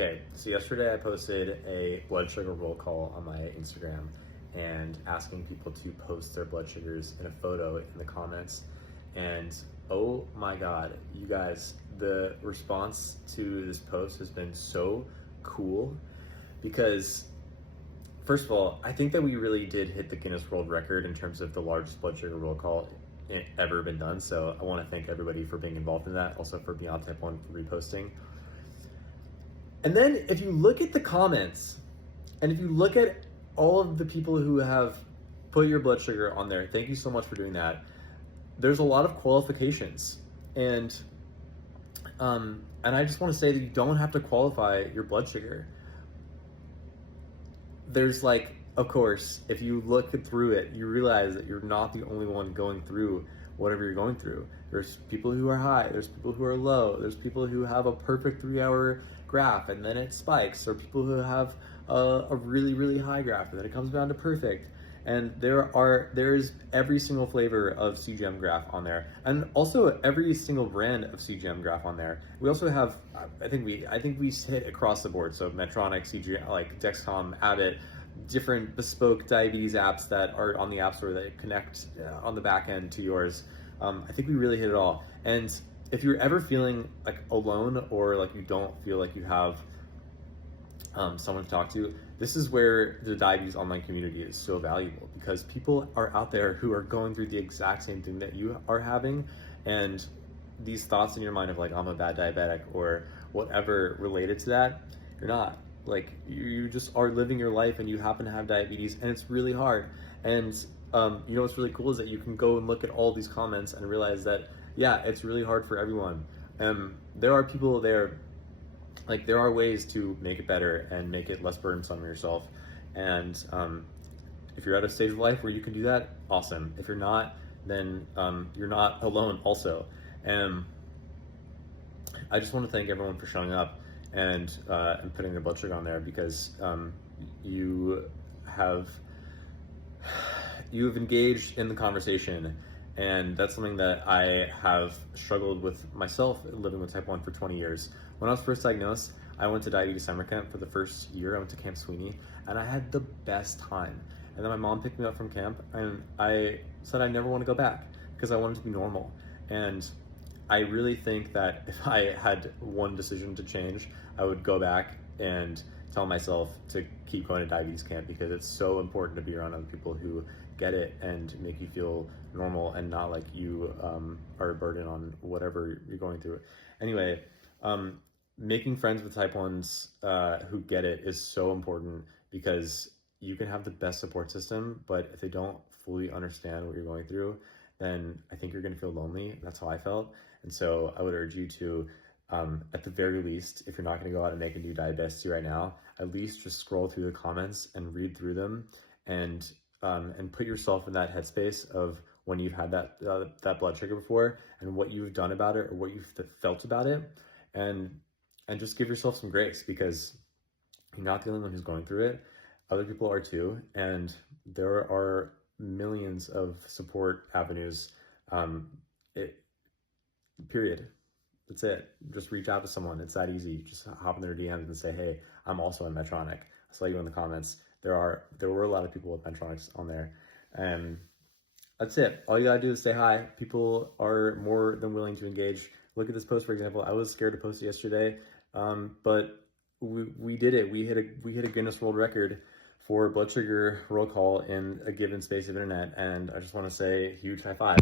Okay, so yesterday I posted a blood sugar roll call on my Instagram and asking people to post their blood sugars in a photo in the comments. And oh my God, you guys, the response to this post has been so cool because, first of all, I think that we really did hit the Guinness World Record in terms of the largest blood sugar roll call ever been done. So I want to thank everybody for being involved in that, also for Beyond Type 1 for reposting. And then if you look at the comments, and if you look at all of the people who have put your blood sugar on there, thank you so much for doing that. There's a lot of qualifications, and I just want to say that you don't have to qualify your blood sugar. There's of course, if you look through it, you realize that you're not the only one going through whatever you're going through. There's people who are high, there's people who are low, there's people who have a perfect 3-hour graph and then it spikes, or people who have a really, really high graph and then it comes down to perfect. And there's every single flavor of CGM graph on there, and also every single brand of CGM graph on there. We also have, I think we hit across the board. So Medtronic, CGM, like Dexcom, Abbott, different bespoke diabetes apps that are on the App Store that connect on the back end to yours. I think we really hit it all. And if you're ever feeling alone, or you don't feel like you have someone to talk to, this is where the diabetes online community is so valuable, because people are out there who are going through the exact same thing that you are having, and these thoughts in your mind of I'm a bad diabetic or whatever related to that, you're not. You just are living your life and you happen to have diabetes, and it's really hard. And you know what's really cool is that you can go and look at all these comments and realize that, yeah, it's really hard for everyone. There are people there, there are ways to make it better and make it less burdensome on yourself. And if you're at a stage of life where you can do that, awesome. If you're not, then you're not alone also. And I just want to thank everyone for showing up and putting their blood sugar on there, because you've engaged in the conversation. And that's something that I have struggled with myself, living with type 1 for 20 years. When I was first diagnosed, I went to diabetes summer camp for the first year. I went to Camp Sweeney, and I had the best time. And then my mom picked me up from camp, and I said I never want to go back because I wanted to be normal. And I really think that if I had one decision to change, I would go back and tell myself to keep going to diabetes camp, because it's so important to be around other people who get it and make you feel normal and not like you are a burden on whatever you're going through. Anyway, making friends with type 1s who get it is so important, because you can have the best support system, but if they don't fully understand what you're going through, then I think you're going to feel lonely. That's how I felt. And so I would urge you to, at the very least, if you're not going to go out and make a new diabetes right now, at least just scroll through the comments and read through them, and put yourself in that headspace of when you've had that blood sugar before, and what you've done about it, or what you've felt about it, and just give yourself some grace, because you're not the only one who's going through it. Other people are too, and there are millions of support avenues. Period. That's it. Just reach out to someone. It's that easy. Just hop in their DMs and say, hey, I'm also in Medtronic. I saw you in the comments. There were a lot of people with Medtronics on there. And that's it. All you gotta do is say hi. People are more than willing to engage. Look at this post, for example. I was scared to post it yesterday, but we did it. We hit a Guinness World Record for blood sugar roll call in a given space of internet. And I just want to say huge high five.